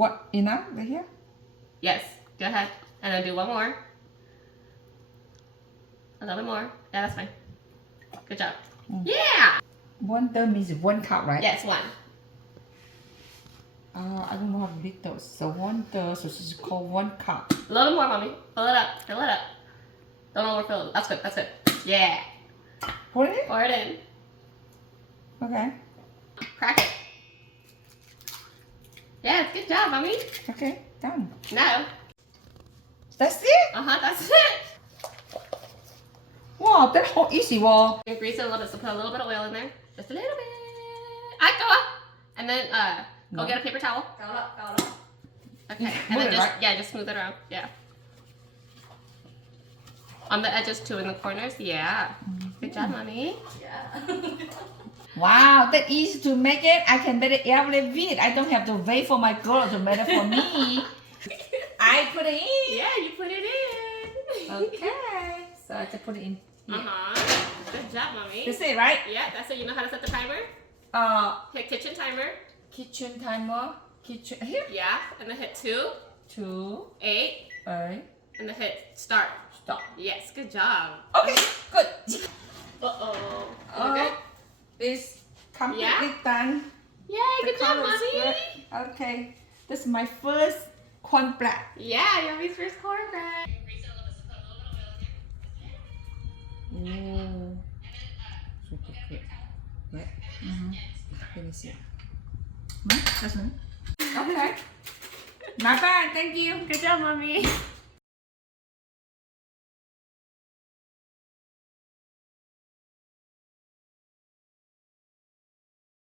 what enough right here? Yes, go ahead. And then do one more. A little bit more. Yeah, that's fine. Good job. Yeah! 1/3 means 1 cup, right? Yes, one. I don't know how to read those. So 1/3, so this is called 1 cup. A little more, mommy. Fill it up. Fill it up. Don't overfill it. That's good. That's good. Yeah. Pour it in? Pour it in. Okay. Crack it. Yes, good job, mommy. Okay, done. No. That's it? That's it. Wow, that's how easy, wow. And grease it a little bit, so put a little bit of oil in there. Just a little bit. I go up. And then go get a paper towel. Go up. Okay. And then just smooth it around. Yeah. On the edges too, in the corners. Yeah. Good job, mommy. Yeah. Wow, that easy to make it. I can make it every week. I don't have to wait for my girl to make it for me. I put it in. Yeah, you put it in. Okay. So I just put it in here. Good job, mommy. That's it, right? Yeah, that's it. You know how to set the timer? Hit kitchen timer. Kitchen timer. Kitchen here. Yeah, and then hit 2. 2. 8. 8. And then hit start. Stop. Yes, good job. Okay, good. Uh-oh. Okay. It's completely done. Yay, good job, mommy. Okay, this is my first cornbread. Yeah, Yummy's first cornbread. Ooh. Super good. Right? Let me see. That's one. Okay. Not bad, thank you. Good job, mommy.